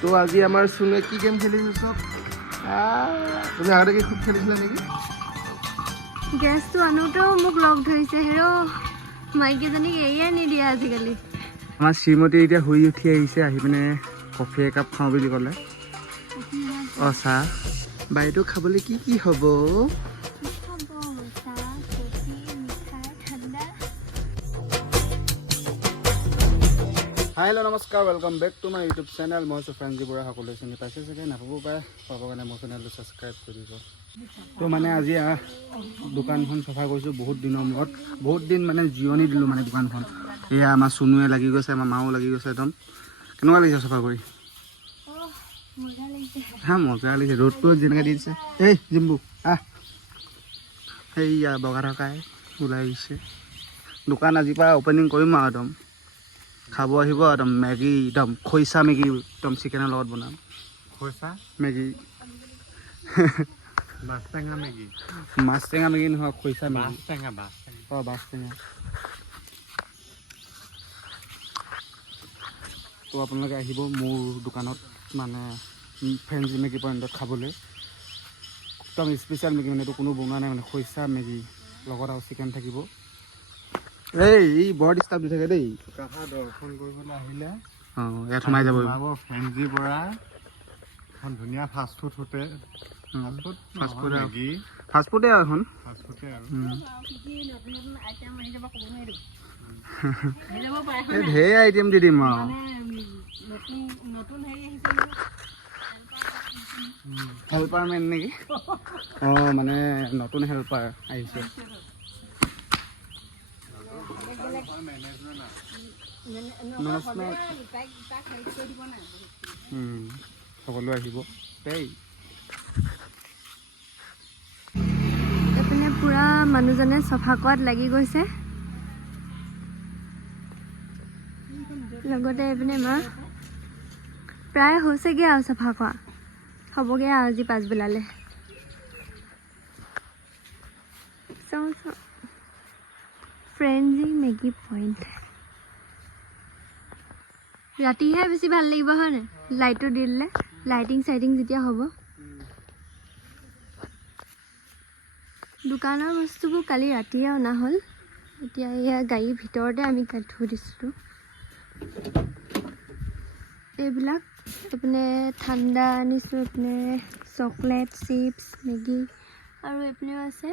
তো আজি আমাৰ চুনুৱে কি গেম খেলিছে চব তুমি আগতে কি খুব খেলিছিলা নেকি গেছটো আনোতেও মোক লগ ধৰিছে হেৰ মাইকীজনীক এৰিয়াই নিদিয়ে আজিকালি আমাৰ শ্ৰীমতী এতিয়া শুই উঠি আহিছে আহি পিনে কফি একাপ খাওঁ বুলি ক'লে অঁ চাহ বাইদেউ খাবলৈ কি কি হ'ব হাই হেল্ল' নমস্কাৰ welcome back to my YouTube channel মই আছোঁ ফ্ৰেঞ্জি বৰা সকলোৱে চিনি পাইছে চাগে নাপাব পাৰে পাবৰ কাৰণে মোৰ চেনেলটো ছাবস্ক্ৰাইব কৰি দিব তো মানে আজি দোকানখন চফা কৰিছোঁ বহুত দিনৰ মূৰত বহুত দিন মানে জিৰণি দিলোঁ মানে দোকানখন এয়া আমাৰ চুনুৱে লাগি গৈছে আমাৰ মাও লাগি গৈছে একদম কেনেকুৱা লাগিছে চফা কৰি হা মজা লাগিছে ৰ'দটো যেনেকৈ দি দিছে এই জিম্বু সেইয়া বগা থকাই ওলাই আহিছে দোকান আজিৰ পৰা অ'পেনিং কৰিম আৰু একদম খাব আহিব একদম মেগী একদম খৰিচা মেগী একদম চিকেনৰ লগত বনাম খৰিচা মেগী বাছ টেঙা মেগী মাছ টেঙা মেগী নহয় খৰিচা মেগী বাছ টেঙা অঁ বাছ টেঙা তো আপোনালোকে আহিব মোৰ দোকানত মানে ফ্ৰেঞ্জি মেগী পইণ্টত খাবলৈ একদম স্পেচিয়েল মেগী মানে এইটো কোনো বনোৱা নাই মানে খৰিচা মেগী লগত আৰু চিকেন থাকিব এই বৰ ডিষ্টাৰ্ব দি থাকে দেই কাষা দৰ্শন কৰিবলৈ আহিলে অঁ ইয়াত সোমাই যাব ফ্ৰেঞ্জি বৰা এখন ধুনীয়া ফাষ্টফুড হোটেল ফাষ্টফুড মেগী ফাষ্টফুডে আৰু এখন ফাষ্টফুডে আৰু এই ঢেৰ আইটেম দি দিম আৰু হেল্পাৰ মেন নেকি অঁ মানে নতুন হেল্পাৰ আহিছে সকলো আহিব দেই এইপিনে পুৰা মানুহজনে চফা কৰাত লাগি গৈছে লগতে এইপিনে মা প্ৰায় হৈছেগৈ আৰু চফা কৰা হ'বগৈ আৰু আজি পাছবেলালৈ চাওঁ ফ্ৰেঞ্জি মেগী পইণ্ট ৰাতিহে বেছি ভাল লাগিব হয় নাই লাইটটো দি দিলে লাইটিং চাইটিং যেতিয়া হ'ব দোকানৰ বস্তুবোৰ কালি ৰাতিয়ে অনা হ'ল এতিয়া এয়া গাড়ীৰ ভিতৰতে আমি থৈ দিছিলোঁ এইবিলাক এইপিনে ঠাণ্ডা আনিছোঁ এইপিনে চকলেট চিপছ মেগী আৰু এইপিনেও আছে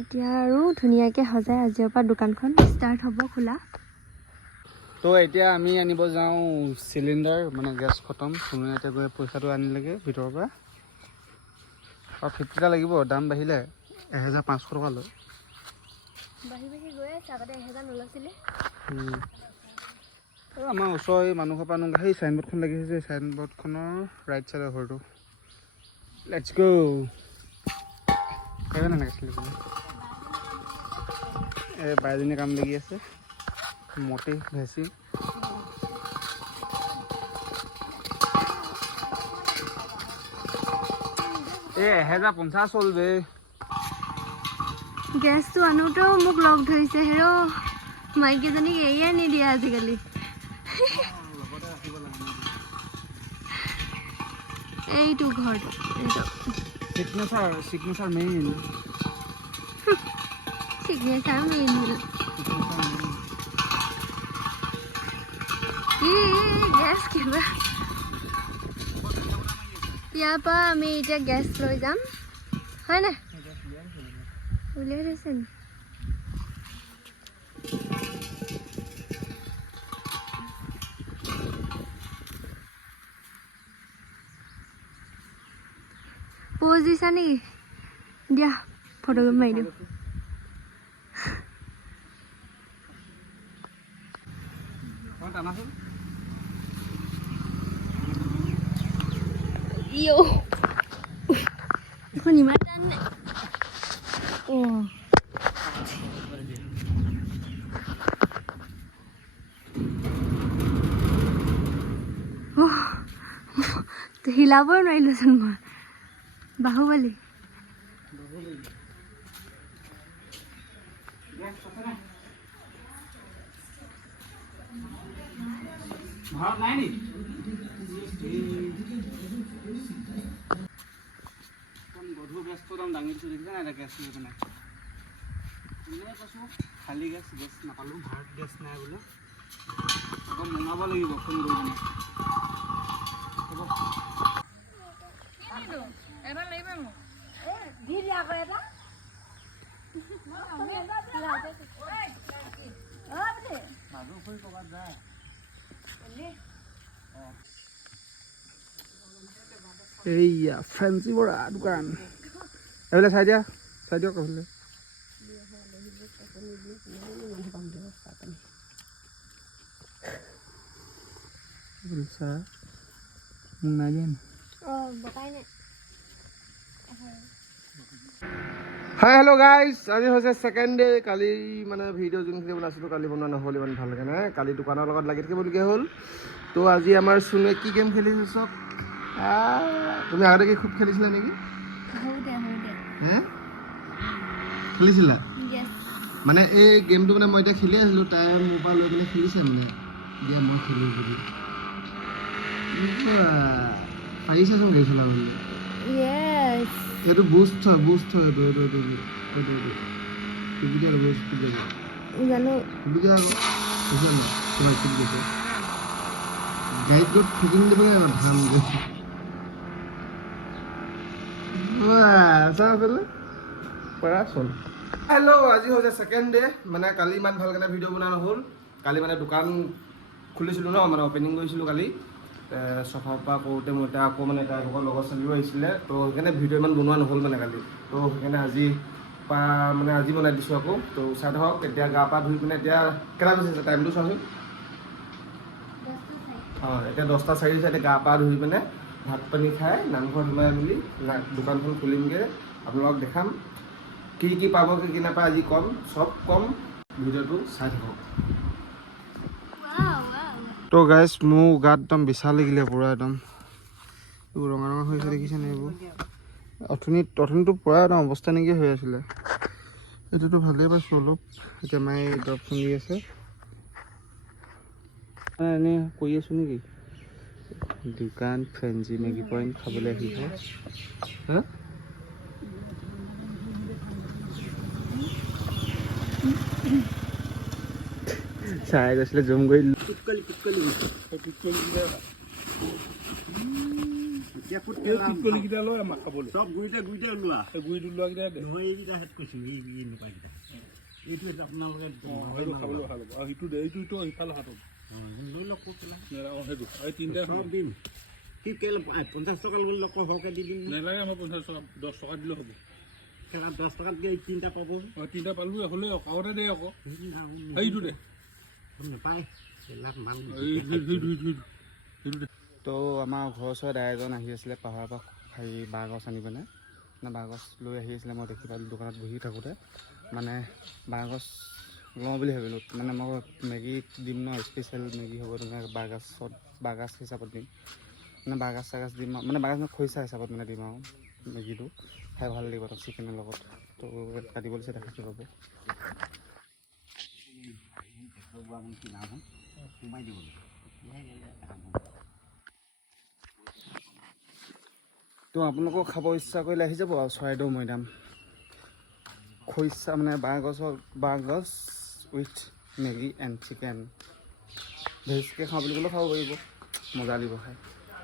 এতিয়া আৰু ধুনীয়াকৈ সজাই আজিৰ পৰা দোকানখন ষ্টাৰ্ট হ'ব খোলা তো এতিয়া আমি আনিব যাওঁ চিলিণ্ডাৰ মানে গেছ খতম চুনুৱে এতিয়া গৈ পইচাটো আনিলেগৈ ভিতৰৰ পৰা আৰু 50 টকা লাগিব দাম বাঢ়িলে 1500 টকা লয় বাঢ়ি গৈ আছে আগতে 1000 নলৈছিলে আৰু আমাৰ ওচৰৰ এই মানুহৰ পৰা আনোগৈ সেই চাইনবোৰ্ডখন লাগি আছে চাইনবোৰ্ডখনৰ ৰাইট চাইডৰ ঘৰটো লেটছ গো সেইকাৰণে এনেকৈ চলিবলৈ এই বাইজনী কাম লাগি আছে মতি ভেচি এই 1050 চলবে গেছটো আনোতেও মোক লগ ধৰিছে হেৰ মাইকীজনীক এৰিয়াই নিদিয়ে আজিকালি এইটো ঘৰটো signature main signature main gas কিবা ইয়াৰ পৰা আমি এতিয়া গেছ লৈ যাম হয় নাই উলিয়াই থৈছে নি প'জ দিছা নেকি দিয়া ফটোকপি মাৰি দিওঁ এখন ইমান টান নে হিলাবই নোৱাৰিলোচোন মই বাহুবলী ঘৰত নাই নি গধুৰ গেছটো একদম দাঙি দিছোঁ দেখিছা নাই গেছ লৈ পিনে এনেই কৈছোঁ খালী গেছ নাপালোঁ ভাৰত গেছ নাই বোলে আকৌ মঙাব লাগিব ফোন কৰি পিনে এইয়া ফেঞ্চি বৰা দোকান এইফালে চাই দিয়ক এইফালে চাহ মোক নাই দিয়া হাই হেল্ল' গাইজ আজি হৈছে ছেকেণ্ড ডে কালি মানে ভিডিঅ' যোনখিনি বনাইছিলোঁ কালি বনোৱা নহ'ল ইমান ভালকৈ নাই কালি দোকানৰ লগত লাগি থাকিবলগীয়া হ'ল তো আজি আমাৰ চুনুৱে কি গেম খেলিছে চাওক তুমি আগতে কি খুব খেলিছিলা নেকি হে খেলিছিলা মানে এই গেমটো মানে মই এতিয়া খেলি আছিলোঁ তাই মোৰ পৰা লৈ পেলাই খেলিছে মানে দিয়া মই খেলোঁ বুলি পাৰিছাচোন গাড়ী চলাবলৈ এইটো বুষ্ট হয় এইটো জানো গাড়ীত গৈ ফিটিং দিব ধান হেল্ল' আজি হৈছে ছেকেণ্ড ডে মানে কালি ইমান ভালকৈ ভিডিঅ' বনোৱা নহ'ল কালি মানে দোকান খুলিছিলোঁ ন মানে অপেনিং কৰিছিলোঁ কালি চফাৰ পৰা কৰোঁতে মই এতিয়া আকৌ মানে তেওঁলোকৰ লগৰ ছোৱালীও আহিছিলে তো সেইকাৰণে ভিডিঅ' ইমান বনোৱা নহ'ল মানে কালি তো সেইকাৰণে আজি মানে আজি বনাই দিছোঁ আকৌ তো চাই থাকক এতিয়া গা পা ধুই পিনে এতিয়া কেইটা বাজিছে টাইমটো চোৱাচোন অঁ এতিয়া 10:04 এতিয়া গা পা ধুই পিনে ভাত পানী খাই নামঘৰ সোমাই মেলি দোকানখন খুলিমগৈ আপোনালোকক দেখাম কি পাব কি নাপায় আজি কম চব কম ভিডিঅ'টো চাই থাকক তো গাইজ মোৰ গাত একদম বিচা লাগিলে পূৰা একদম এইবোৰ ৰঙা হৈছে দেখিছেনে এইবোৰ অথনিটো পূৰা একদম অৱস্থা নাইকিয়া হৈ আছিলে এইটোতো ভালেই পাইছোঁ অলপ এতিয়া মায়ে দৰৱ খুন্দি আছে এনেই কৰি আছোঁ নেকি দোকান ফ্ৰেঞ্চি মেগী পইণ্ট খাবলৈ আহিব হা চাই গৈছিলে জুম কৰি তো আমাৰ ঘৰৰ ওচৰত দাই এজন আহি আছিলে পাহাৰৰ পৰা হেৰি বাঁহগছ আনি পিনে মানে বাঁহগছ লৈ আহি আছিলে মই দেখি পালোঁ দোকানত বহি থাকোঁতে মানে বাঁহগছ লওঁ বুলি ভাবিলোঁ মানে মই মেগী দিম ন স্পেচিয়েল মেগী হ'ব তেনেকৈ বাঁহগাজ হিচাপত দিম মানে বাঁহগাজ চাগাজ দিম মানে বাঁহগাজ খৰিচা হিচাপত মানে দিম আৰু মেগীটো খাই ভাল লাগিব তাত চিকেনৰ লগত তো কাটিব দিছে দেখাইছোঁ পাব তো আপোনালোকক খাব ইচ্ছা কৰিলে আহি যাব আৰু চৰাইদেউ মৈদাম খৰিচা মানে বাঁহগছ উইথ মেগী এণ্ড চিকেন ভেজকৈ খাওঁ বুলি ক'লেও খাব পাৰিব মজা লাগিব খাই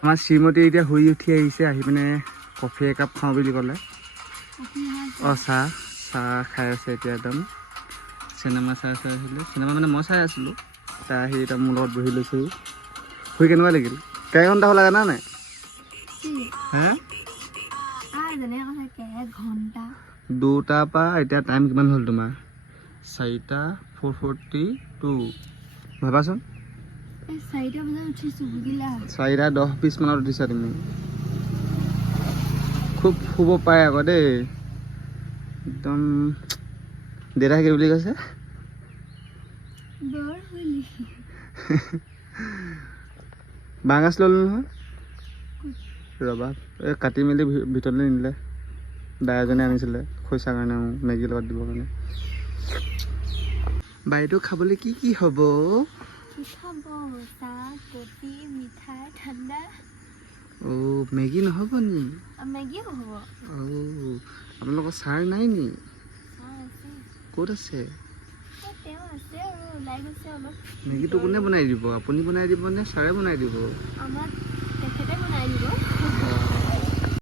আমাৰ শ্ৰীমতী এতিয়া শুই উঠি আহিছে আহি পিনে কফি একাপ খাওঁ বুলি ক'লে অঁ চাহ খাই আছে এতিয়া একদম চিনেমা চাই আছিলে চিনেমা মানে মই চাই আছিলোঁ তাই আহি এতিয়া মোৰ লগত বহি লৈছোঁ শুই কেনেকুৱা লাগিল কেই ঘণ্টা হ'ল জানা নাই হে 2টাৰ পৰা এতিয়া টাইম কিমান হ'ল তোমাৰ 4:42 ভাবাচোন 4:10-20 মানত উঠিছা তুমি খুব শুব পাৰে আকৌ দেই একদম দেউতাই কি বুলি কৈছে বাঁহগাজ ল'লোঁ নহয় ৰ'বা এই কাটি মেলি ভিতৰলৈ নিদিলে দাই এজনে আনিছিলে খৰিচাৰ কাৰণে মেগীৰ লগত দিবৰ কাৰণে বাইদেউ খাবলৈ কি হ'ব কি খাব চাহ কফি মিঠাই ঠাণ্ডা অ' মেগী নহ'ব নি? মেগী হ'ব অ' আপোনালোকৰ ছাৰ নাই নি? আছে ক'ত আছে? তেওঁ আছে আৰু ওলাই গৈছে অলপ মেগীটো কোনে বনাই দিব? আপুনি বনাই দিব নে ছাৰে বনাই দিব? আমাক তেখেতে বনাই দিব